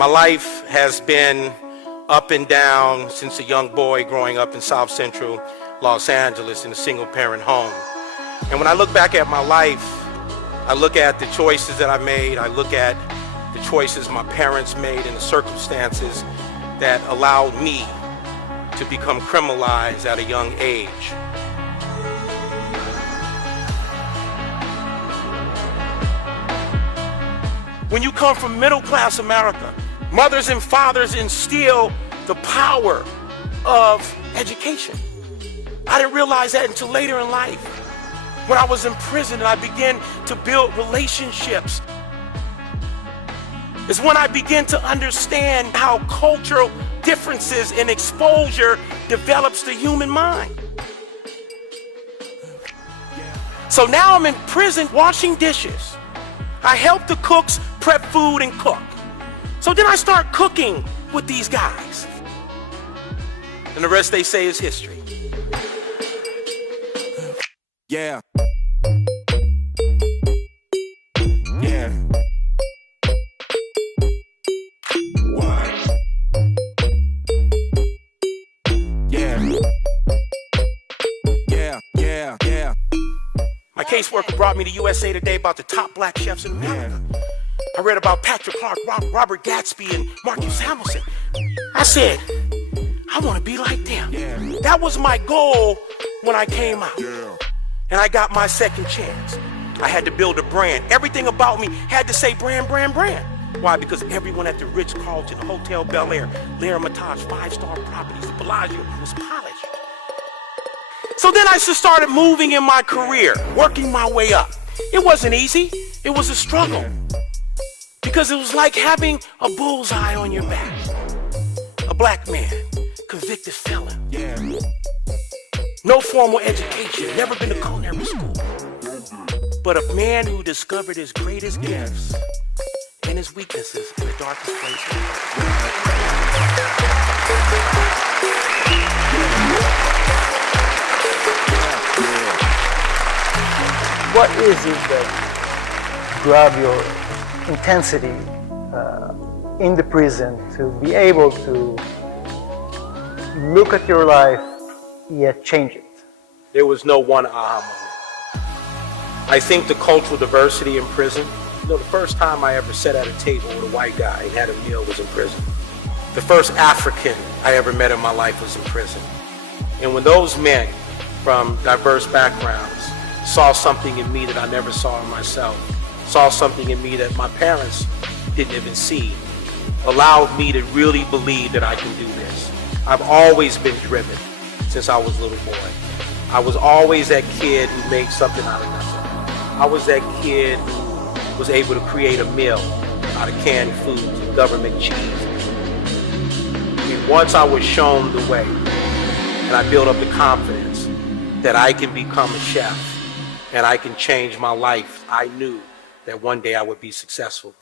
My life has been up and down since a young boy growing up in South Central Los Angeles in a single parent home. And when I look back at my life, I look at the choices that I made, I look at the choices my parents made and the circumstances that allowed me to become criminalized at a young age. When you come from middle class America, mothers and fathers instill the power of education. I didn't realize that until later in life. When I was in prison and I began to build relationships, is when I began to understand how cultural differences and exposure develops the human mind. So now I'm in prison washing dishes. I help the cooks prep food and cook. So then I start cooking with these guys. And the rest they say is history. Yeah. Yeah. What? Yeah. Yeah, yeah, yeah. My caseworker brought me to USA Today about the top black chefs in America. I read about Patrick Clark, Robert Gatsby, and Marcus Hamilton. I said, I want to be like them. That was my goal when I came out. And I got my second chance. I had to build a brand. Everything about me had to say brand, brand, brand. Why? Because everyone at the Ritz-Carlton, the Hotel Bel Air, L'Hermitage, 5-star properties, the Bellagio was polished. So then I just started moving in my career, working my way up. It wasn't easy. It was a struggle. Because it was like having a bullseye on your back. A black man, convicted felon. No formal education, never been to culinary school. But a man who discovered his greatest gifts and his weaknesses in the darkest places. What is it that grabbed your intensity in the prison to be able to look at your life yet change it? There was no one aha moment. I think the cultural diversity in prison, the first time I ever sat at a table with a white guy and had a meal was in prison. The first African I ever met in my life was in prison. And when those men from diverse backgrounds saw something in me that I never saw in myself, saw something in me that my parents didn't even see, allowed me to really believe that I can do this. I've always been driven since I was a little boy. I was always that kid who made something out of nothing. I was that kid who was able to create a meal out of canned foods and government cheese. I mean, once I was shown the way and I built up the confidence that I can become a chef and I can change my life, I knew that one day I would be successful.